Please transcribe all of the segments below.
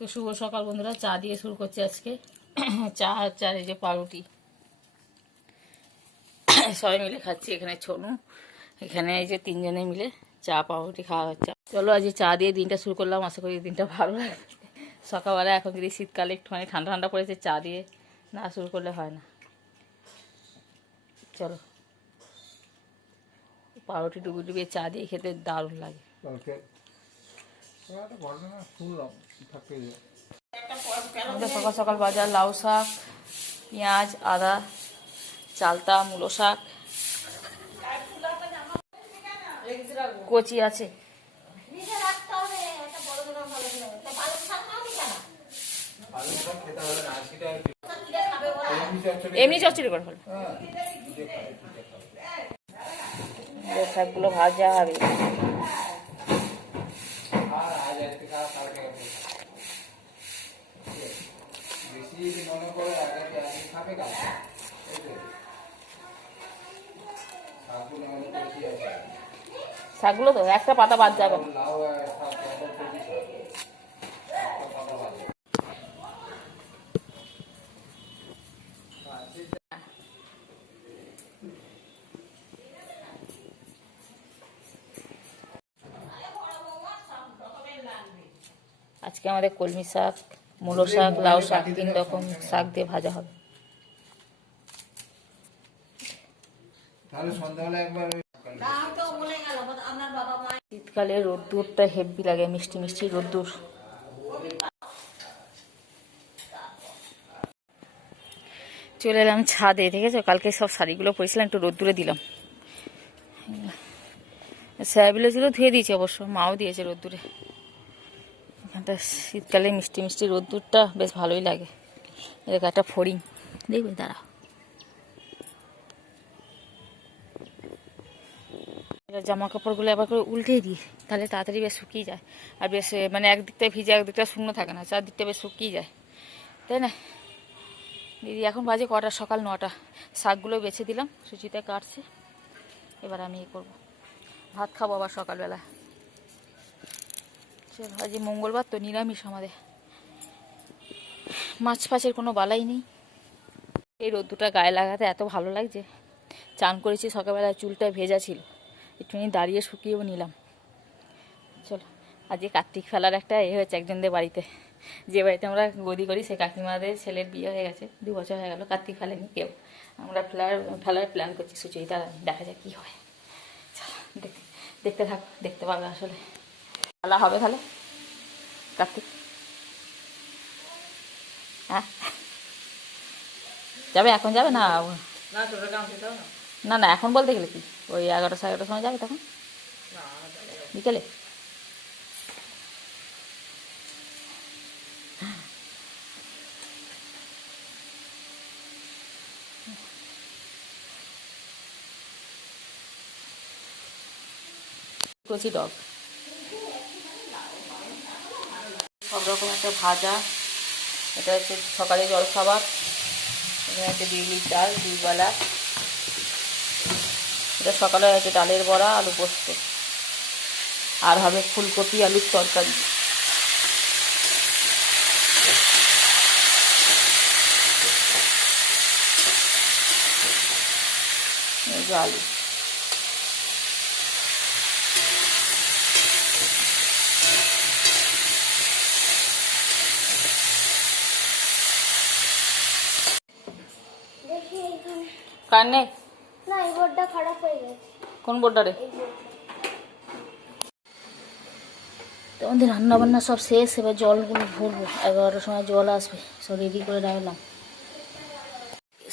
তো শুভ সকাল বন্ধুরা, চা দিয়ে শুরু করছি আজকে। চা হচ্ছে আর এই যে পাউরুটি সবাই মিলে খাচ্ছি। এখানে ছোনু, এখানে এই যে তিনজনে মিলে চা পাউরুটি খাওয়া হচ্ছে। চলো আজ চা দিয়ে দিনটা শুরু করলাম, আশা করি দিনটা ভালো লাগবে। সকালবেলা এখন যদি শীতকালে একটুখানি ঠান্ডা ঠান্ডা পড়েছে, চা দিয়ে না শুরু করলে হয় না। চলো, পাউরুটি ডুবিয়ে ডুবিয়ে চা দিয়ে খেতে দারুণ লাগে। সকাল সকাল বাজার লাউ শাক, পেঁয়াজ, আদা, চালতা, মূলো শাক, কচি আছে। এমনি চচ্চড়ি করে ফেল, শাকগুলো ভাজা হবে। শাকগুলো তো একটা পাতা বাদ যাবে না। আজকে আমাদের কলমি শাক, মূলো শাক, লাউ শাক, 3 রকম শাক দিয়ে ভাজা হবে। শীতকালে রোদ্দুরটা হেভি লাগে, মিষ্টি মিষ্টি রোদ্দুর। চলে এলাম ছাদে, দেখেছো কালকে সব শাড়িগুলো পরেছিলাম, একটু রোদ্দুরে দিলাম। স্যাবিলেগুলো ধুয়ে দিয়েছি, অবশ্য মাও দিয়েছে রোদ্দুরে। এখানটা শীতকালে মিষ্টি মিষ্টি রোদ্দুরটা বেশ ভালোই লাগে। এরকম একটা ফড়িং দেখবে, দাঁড়া। জামা কাপড়গুলো আবার করে উল্টেই দিই, তাহলে তাড়াতাড়ি বেশ শুকিয়ে যায়। আর বেশ মানে একদিকটা ভিজে একদিকটা শুকনো থাকে না, চারদিকটা বেশ শুকিয়ে যায়, তাই না দিদি? এখন বাজে কটা? সকাল 9টা। শাকগুলো বেছে দিলাম, সুচিতে কাটছে। এবার আমি করবো, ভাত খাবো আবার সকালবেলা। চল, আজ মঙ্গলবার তো নিরামিষ আমাদের, মাছ ফাছের কোনো বালাই নেই। এই রোদ্দুটা গায়ে লাগাতে এত ভালো লাগছে। চান করেছি সকালবেলা, চুলটা ভেজা ছিল, একটুখানি দাঁড়িয়ে শুকিয়েও নিলাম। চলো, আজকে কার্তিক ফেলার একটা হয়েছে একজনদের বাড়িতে, যে বাড়িতে আমরা গদি করি, সেই কাকিমাদের ছেলের বিয়ে হয়ে গেছে, 2 বছর হয়ে গেল, কার্তিক ফেলেনি কেউ। আমরা ফেলার প্ল্যান করছি সুচয়িতা, দেখা যায় কী হয়। দেখতে থাক, দেখতে পাবে আসলে ফেলা হবে তাহলে কার্তিক। হ্যাঁ যাবে, এখন যাবে না? না না, এখন বলতে গেলে কি ওই 11টা সাড়ে 11টার সময় যাবে, তখন বিকেলে। কচি ডগ, সব রকম একটা ভাজা। এটা হচ্ছে সকালে জলখাবার। এখানে হচ্ছে বিউলির ডাল 2 বেলা। এটা সকালে হচ্ছে ডালের বড়া, আলু পোস্ত, আর হবে ফুলকপি আলুর তরকারি। এই যে আলু। কার নেই? না, এই বোর্ডটা খারাপ হয়ে গেছে। কোন বোর্ডটা রে? তো আমাদের রান্না বান্না সব শেষ, এবার জলগুলো ভরবো। 11টার সময় জল আসবে, সব রেডি করে রাখলাম।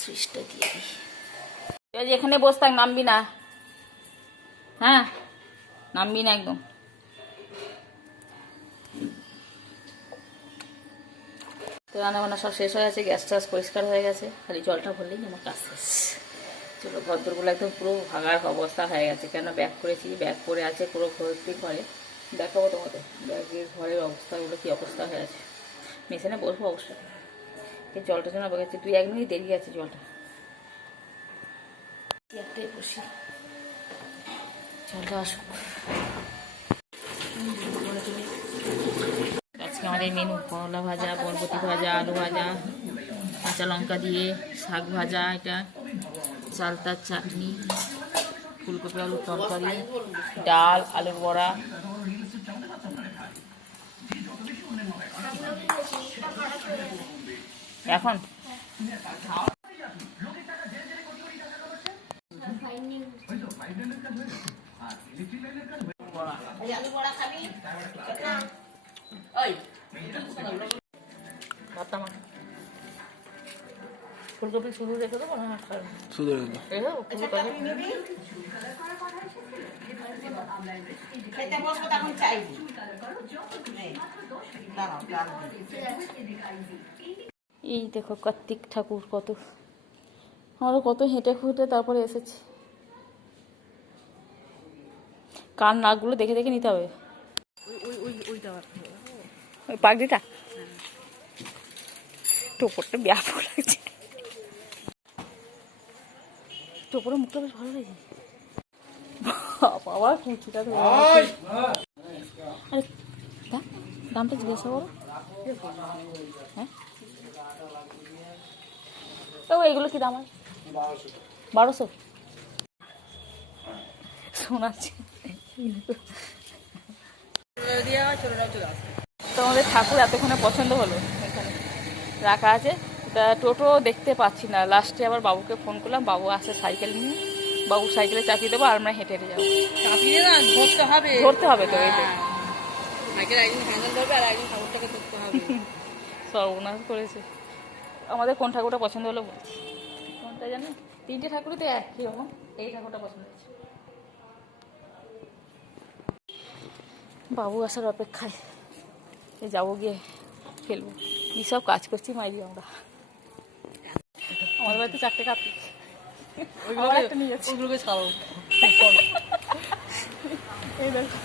সুইচটা দিয়ে দিই। এখানে বসে থাক, নামবি না। হ্যাঁ, নামবি না একদম। তো রান্না বান্না সব শেষ হয়ে গেছে, গ্যাস ট্যাস পরিষ্কার হয়ে গেছে, খালি জলটা ভরলেই আমার কাজ শেষ। চলো, ঘরদোরগুলো একদম পুরো ভাগার অবস্থা হয়ে গেছে, কেন ব্যাগ করেছি, ব্যাগ পরে আছে পুরো ভর্তি ঘরে। দেখাবো তোমাদের ব্যাগের ঘরের অবস্থাগুলো, কী অবস্থা হয়ে আছে। মেশিনে বসবো অবশ্যই, জলটা যেন বসেছে, 2-1 মিনিট দেরি আছে জলটা। একটাই বসি, জলটা আসুক। আজকে আমাদের আজকের মেনু করলা ভাজা, বরবটি ভাজা, আলু ভাজা, কাঁচা লঙ্কা দিয়ে শাক ভাজা, এটা চালতার চাটনি, ফুলকপি আলুর তরকারি, ডাল, আলুর বড়া। এখন ফুলকপি শুধু রেখে দেবো না? শুধু এই দেখো কার্তিক ঠাকুর কত, আমরা কত হেঁটে খুঁটে তারপরে এসেছি। কান নাকগুলো দেখে দেখে নিতে হবে। ওই পাগড়িটা টোপরটা ব্যাপক লাগছে, টোপরের মুখটা বেশ ভালো লাগছে। বাবা কুচিটা তো আরে দামটা জিজ্ঞাসা করো। হ্যাঁ তো এগুলো কি দাম? 1200 শোনাচ্ছি। তোমাদের ঠাকুর এতক্ষণে পছন্দ হলো, এখানে রাখা আছে। তা টোটো দেখতে পাচ্ছি না, লাস্টে আবার বাবুকে ফোন করলাম, বাবু আসে সাইকেল নিয়ে, বাবু সাইকেলে চাপিয়ে দেবো আর আমরা হেঁটে হেঁটে যাবো। চাপিয়ে না, ধরতে হবে। ধরতে হবে তো, এই তো সাইকেল একদিন হ্যান্ডেল ধরবে আর একদিন ঠাকুরটাকে ধরতে হবে। সর্বনাশ করেছে। আমাদের কোন ঠাকুরটা পছন্দ হলো বলছি, কোনটা জানো? 3টে ঠাকুরই তো একই রকম, এই ঠাকুরটা পছন্দ হয়েছে। বাবু আসার অপেক্ষায় যাবো, গিয়ে ফেলবো। কি সব কাজ করছি মাইরি আমরা। আমাদের বাড়িতে 4টে কাপি, একটা নিয়ে যাচ্ছি। ওগুলোকে ছাড়ো। এই দেখো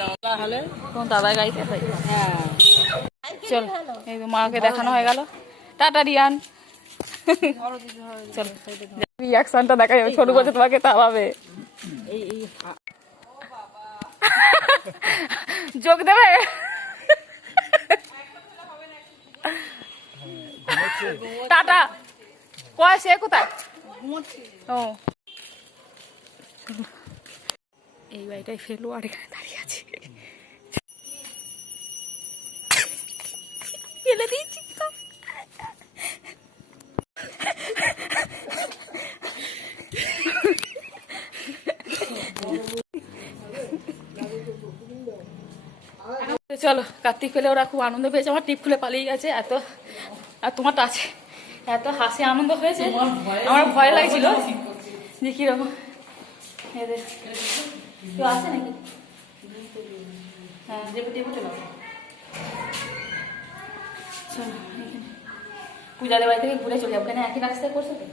দাদা হলে তোমার দাদা গাড়িতে হয়। হ্যাঁ, চল, এই তো মাকে দেখানো হয়ে গেল। টাটা রিয়ান। চল, রিয়াকশনটা দেখা যাবে, ছোট করছে তোমাকে তাওয়াবে। এই যোগ দেবে। টাটা। কয় সে কোথায়? ও এই বাড়িটাই ফেলবো আর এখানে দাঁড়িয়ে আছি। ফেলে দিয়েছি। চলো, কার্তিক পেলে ওরা খুব আনন্দ পেয়েছে, আমার টিপ খুলে পালিয়ে গেছে। এত আর তোমারটা আছে, এত হাসি আনন্দ হয়েছে, আমার ভয় লাগছিল যে কিরকম। এদের কেউ আছে নাকি? হ্যাঁ, চলো, পূজাদের বাড়ি থেকে ঘুরে চলে যাবো, কেন একই রাস্তায় করছে তো।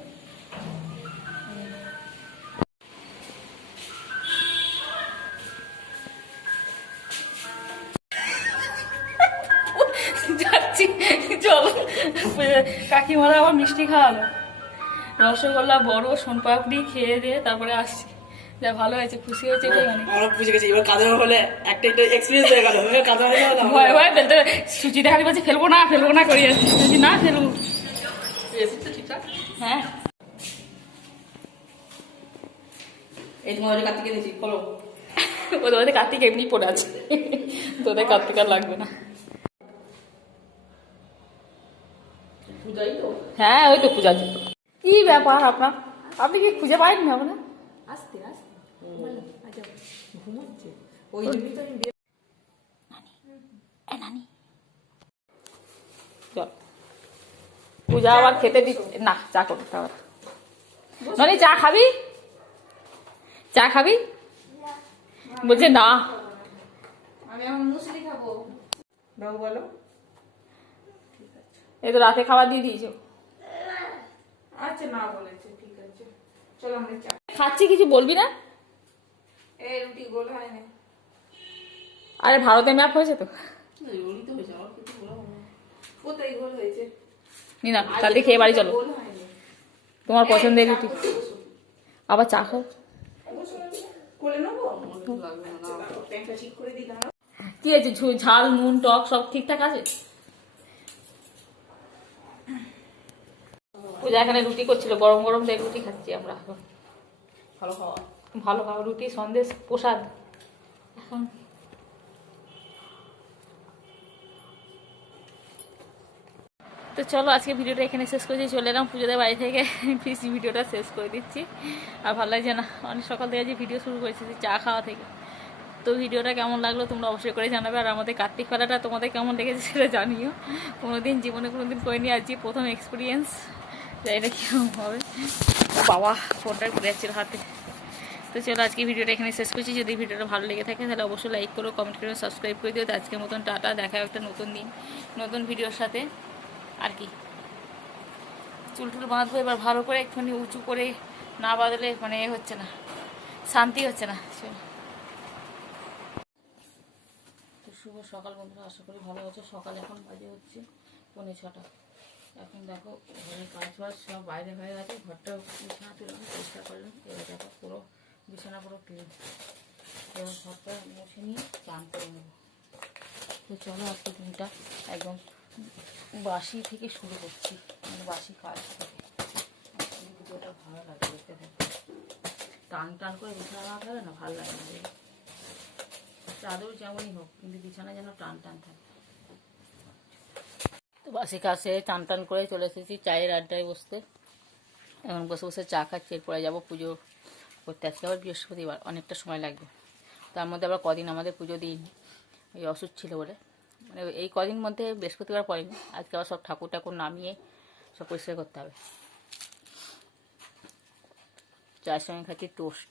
যাচ্ছি, চলো। কাকিমারা আবার মিষ্টি খাওয়ালো, রসগোল্লা, বড় সোনপাপড়ি খেয়ে দিয়ে তারপরে আসছি। যা ভালো হয়েছে, খুশি হয়েছে এটাই অনেক। আমরা বুঝে গেছি, এবার কাজের হলে একটা এক্সপিরিয়েন্স হয়ে গেল। কাজের হলে ভয় ভয় ফেলতে, সুচি দেখালি বলছে ফেলবো না করিয়ে না ফেলবো। ঠিকঠাক। হ্যাঁ, এই তোমার কার্তিকে দিয়েছি, বলো। ওদের কার্তিক এমনি পড়ে আছে, তোদের কার্তিক আর লাগবে না। পূজাই তো। হ্যাঁ, ওই তো পূজার জন্য। কি ব্যাপার আপনার, আপনি কি খুঁজে পাইনি আপনার? আস্তে আস্তে ঘুমোচ্ছে, ওই জন্যই তো আমি নানি চল, পূজা আবার খেতে দি না। চা করো আবার। ননি চা খাবি? চা খাবি? বলছে না। আমি এখন মুসলি খাবো। বাবু বলো। এই তো রাতে খাবার দিয়ে দিয়েছো। আচ্ছা, না বলেছে, ঠিক আছে, চলো আমরা চা খাচ্ছি, কিছু বলবি না? এই রুটি গোল হয় না। আরে ভারতে ম্যাপ হয়েছে তো। রুটি তো হয়েছে, আমার কিছু গোল হয় না। কোথায় গোল হয়েছে? না, তাতে খেয়ে বাড়ি চলো, গোল হয়নি। তোমার পছন্দের রুটি। আবার চা খাও। কোলে নেবো? আচ্ছা, দাঁড়াও, প্যানটা ঠিক করে দিই, দাঁড়াও। কি আছে, ঝাল নুন টক সব ঠিকঠাক আছে? পূজা এখানে রুটি করছিল, গরম গরম তাই রুটি খাচ্ছি আমরা এখন। ভালো খাওয়া। ভালো খাওয়া, রুটি সন্দেশ প্রসাদ এখন। তো চলো আজকে ভিডিওটা এখানে শেষ করছি, চলে এলাম পুজোদের বাড়ি থেকে। প্লিজ ভিডিওটা শেষ করে দিচ্ছি। আর ভালো লাগছে না, অনেক সকাল থেকে যে ভিডিও শুরু করেছি চা খাওয়া থেকে। তো ভিডিওটা কেমন লাগলো তোমরা অবশ্যই করে জানাবে। আর আমাদের কার্তিক মেলাটা তোমাদের কেমন লেগেছে সেটা জানিও। কোনোদিন জীবনে কোনোদিন করিনি, আজকে প্রথম এক্সপিরিয়েন্স, জানি না কীরকম হবে। বাবা ফোনটা ঘুরে যাচ্ছিল হাতে। তো চলো আজকে ভিডিওটা এখানে শেষ করছি। যদি ভিডিওটা ভালো লেগে থাকে তাহলে অবশ্যই লাইক করো, কমেন্ট করো, সাবস্ক্রাইব করে দিও। তো আজকের মতন টাটা, দেখা একটা নতুন দিন নতুন ভিডিওর সাথে। আর কি চুল টুল বাঁধবো এবার ভালো করে, একটুখানি উঁচু করে না বাঁধলে মানে এ হচ্ছে না, শান্তি হচ্ছে না। চলো, তো শুভ সকাল বন্ধুরা, আশা করি ভালো হচ্ছে। সকাল এখন বাজে হচ্ছে 5:45। এখন দেখো ঘরের কাজ বাজ সব বাইরে হয়ে গেছে, ঘরটাও বিছানা তুলে পরিষ্কার করলাম। এবার দেখো পুরো বিছানা পুরো ক্লিন। এবার ঘরটা মুছে নিয়ে চান করে নেব। তো চলো আজকে দিনটা একদম বাসি থেকে শুরু করছি, মানে বাসি কাজ থেকে। ভিডিওটা ভালো লাগে দেখতে থাকতে, টান টান করে বিছানা না থাকে না, ভালো লাগে না। চাদর যেমনই হোক কিন্তু বিছানা যেন টান টান থাকে। তো বাসি কাছে টান টান করে চলে এসেছি চায়ের আড্ডায় বসতে। এখন বসে বসে চা খাচ্ছি, এরপরে যাবো পুজো করতে। আজকে আবার বৃহস্পতিবার, অনেকটা সময় লাগবে। তার মধ্যে আবার কদিন আমাদের পুজো দিইনি, এই অসুখ ছিল বলে। মানে এই কদিন মধ্যে বৃহস্পতিবার পড়েনি, আজকে আবার সব ঠাকুর ঠাকুর নামিয়ে সব পরিষ্কার করতে হবে। চায়ের সঙ্গে খাচ্ছি টোস্ট।